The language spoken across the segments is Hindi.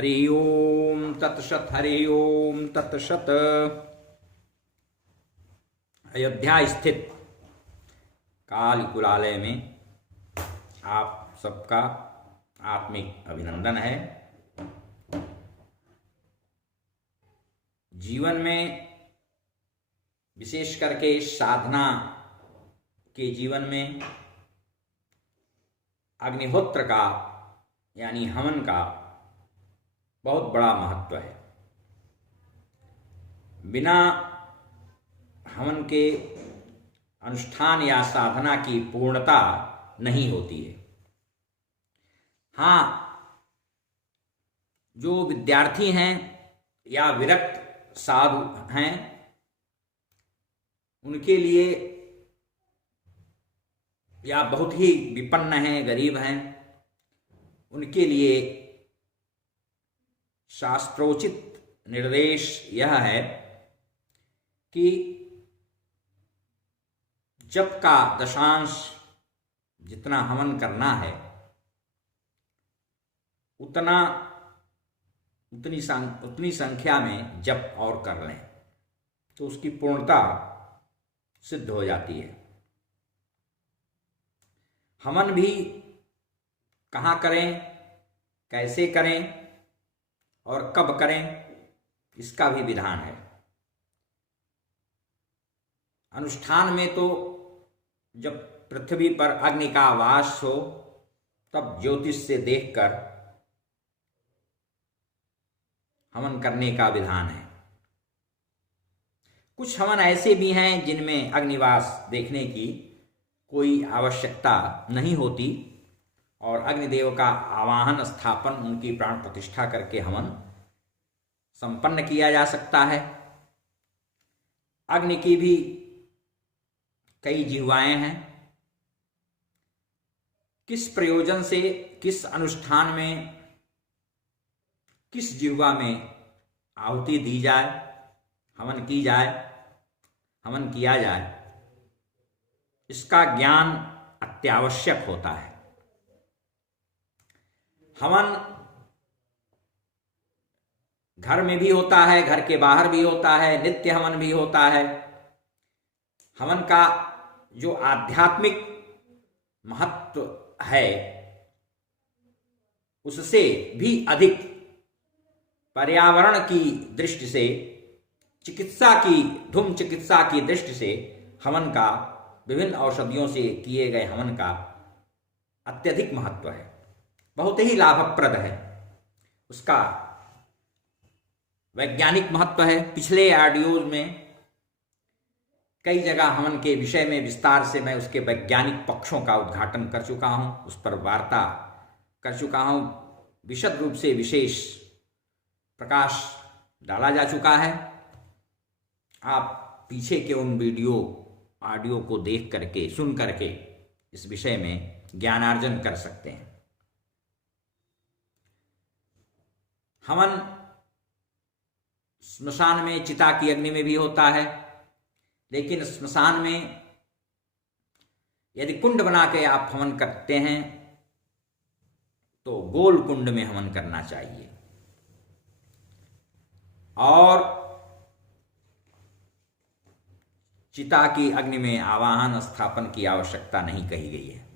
हरि ओम तत्सत। हरि ओम तत्सत। अयोध्या स्थित काल कुलालय में आप सबका आत्मिक अभिनंदन है। जीवन में विशेष करके साधना के जीवन में अग्निहोत्र का यानी हवन का बहुत बड़ा महत्व है। बिना हवन के अनुष्ठान या साधना की पूर्णता नहीं होती है। हाँ, जो विद्यार्थी हैं या विरक्त साधु हैं उनके लिए, या बहुत ही विपन्न हैं, गरीब हैं, उनके लिए शास्त्रोचित निर्देश यह है कि जप का दशांश जितना हवन करना है उतनी संख्या में जप और कर लें तो उसकी पूर्णता सिद्ध हो जाती है। हवन भी कहाँ करें, कैसे करें और कब करें, इसका भी विधान है। अनुष्ठान में तो जब पृथ्वी पर अग्नि का वास हो तब ज्योतिष से देखकर हवन करने का विधान है। कुछ हवन ऐसे भी हैं जिनमें अग्निवास देखने की कोई आवश्यकता नहीं होती और अग्निदेव का आवाहन, स्थापन, उनकी प्राण प्रतिष्ठा करके हवन संपन्न किया जा सकता है। अग्नि की भी कई जिह्वाएं हैं। किस प्रयोजन से, किस अनुष्ठान में, किस जिह्वा में आहुति दी जाए, हवन की जाए, हवन किया जाए, इसका ज्ञान अत्यावश्यक होता है। हवन घर में भी होता है, घर के बाहर भी होता है, नित्य हवन भी होता है। हवन का जो आध्यात्मिक महत्व है उससे भी अधिक पर्यावरण की दृष्टि से, धूम चिकित्सा की दृष्टि से हवन का, विभिन्न औषधियों से किए गए हवन का अत्यधिक महत्व है, बहुत ही लाभप्रद है। उसका वैज्ञानिक महत्व है। पिछले ऑडियोज में कई जगह हवन के विषय में विस्तार से मैं उसके वैज्ञानिक पक्षों का उद्घाटन कर चुका हूं, उस पर वार्ता कर चुका हूं, विशद रूप से विशेष प्रकाश डाला जा चुका है। आप पीछे के उन ऑडियो को देख करके, सुन करके इस विषय में ज्ञानार्जन कर सकते हैं। हवन स्मशान में चिता की अग्नि में भी होता है, लेकिन स्मशान में यदि कुंड बना के आप हवन करते हैं तो गोल कुंड में हवन करना चाहिए और चिता की अग्नि में आवाहन, स्थापन की आवश्यकता नहीं कही गई है।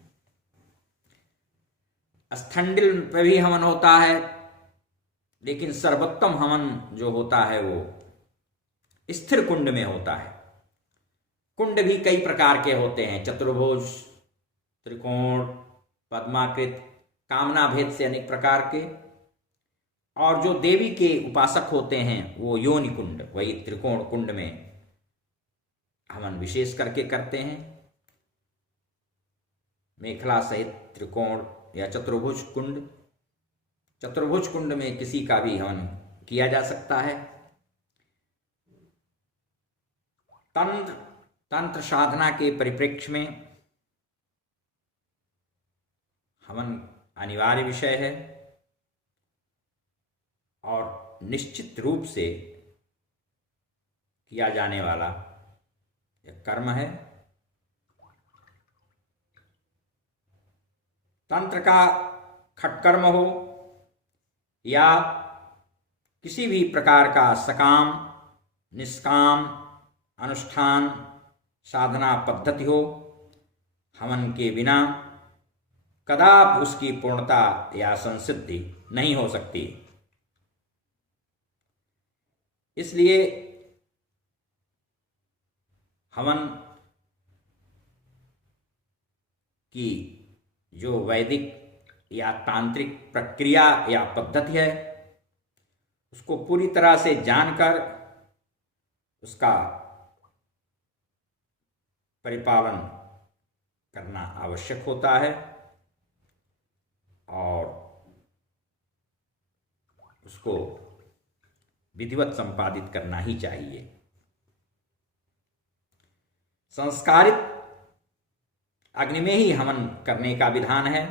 स्थंडिल पे भी हवन होता है, लेकिन सर्वोत्तम हवन जो होता है वो स्थिर कुंड में होता है। कुंड भी कई प्रकार के होते हैं, चतुर्भुज, त्रिकोण, पद्माकृत, कामना भेद से अनेक प्रकार के। और जो देवी के उपासक होते हैं वो योनि कुंड, वही त्रिकोण कुंड में हवन विशेष करके करते हैं। मेखला सहित त्रिकोण या चतुर्भुज कुंड, चतुर्भुज कुंड में किसी का भी हवन किया जा सकता है। तंत्र साधना के परिप्रेक्ष्य में हवन अनिवार्य विषय है और निश्चित रूप से किया जाने वाला यह कर्म है। तंत्र का खटकर्म हो या किसी भी प्रकार का सकाम निष्काम अनुष्ठान साधना पद्धति हो, हवन के बिना कदापि उसकी पूर्णता या संसिद्धि नहीं हो सकती। इसलिए हवन की जो वैदिक या तांत्रिक प्रक्रिया या पद्धति है, उसको पूरी तरह से जानकर उसका परिपालन करना आवश्यक होता है और उसको विधिवत संपादित करना ही चाहिए। संस्कारित अग्नि में ही हवन करने का विधान है।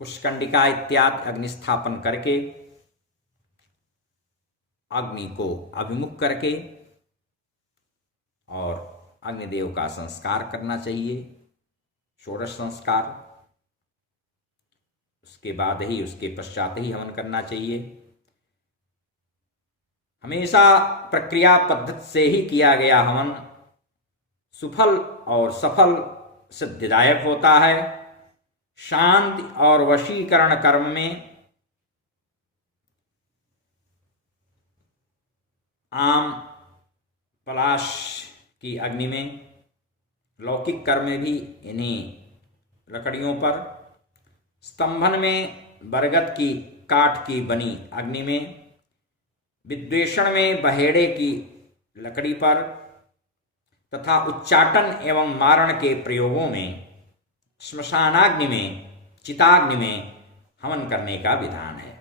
कुशकंडिका इत्यादि अग्नि स्थापन करके अग्नि को अभिमुख करके और अग्निदेव का संस्कार करना चाहिए, षोडश संस्कार। उसके बाद ही, उसके पश्चात ही हवन करना चाहिए। हमेशा प्रक्रिया पद्धति से ही किया गया हवन सुफल और सफल सिद्धिदायक होता है। शांति और वशीकरण कर्म में आम पलाश की अग्नि में, लौकिक कर्म में भी इन्हीं लकड़ियों पर, स्तंभन में बरगद की काठ की बनी अग्नि में, विद्वेषण में बहेड़े की लकड़ी पर तथा उच्चाटन एवं मारण के प्रयोगों में श्मशानाग्नि में, चिताग्नि में हवन करने का विधान है।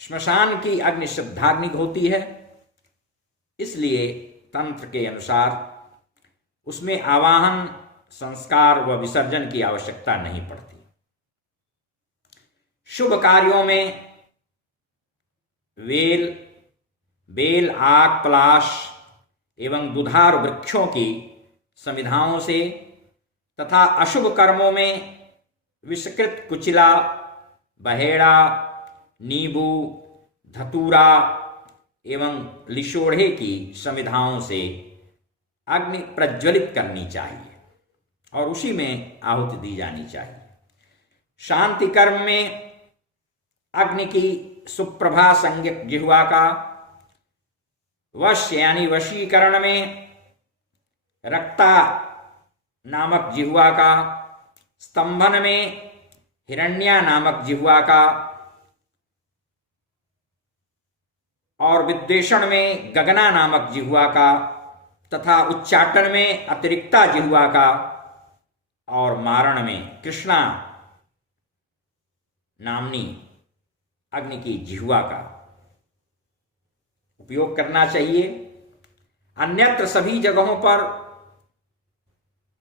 श्मशान की अग्नि शुद्धाग्नि होती है, इसलिए तंत्र के अनुसार उसमें आवाहन, संस्कार व विसर्जन की आवश्यकता नहीं पड़ती। शुभ कार्यों में बेल, आग, पलाश एवं दुधार वृक्षों की समिधाओं से तथा अशुभ कर्मों में विषकृत कुचिला, बहेड़ा, नींबू, धतूरा एवं लिशोड़े की समिधाओं से अग्नि प्रज्वलित करनी चाहिए और उसी में आहुति दी जानी चाहिए। शांति कर्म में अग्नि की सुप्रभा संज्ञक जिह्वा का, वश यानी वशीकरण में रक्ता नामक जिह्वा का, स्तंभन में हिरण्या नामक जिह्वा का और विद्वेषण में गगना नामक जिह्वा का तथा उच्चाटन में अतिरिक्ता जिह्वा का और मारण में कृष्णा नामनी अग्नि की जिह्वा का उपयोग करना चाहिए। अन्यत्र सभी जगहों पर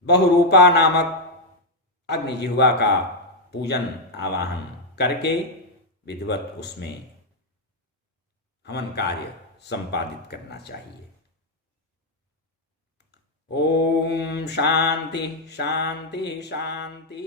बहुरूपा नामक अग्नि जिह्वा का पूजन आवाहन करके विधिवत उसमें हवन कार्य संपादित करना चाहिए। ओम शांति शांति शांति।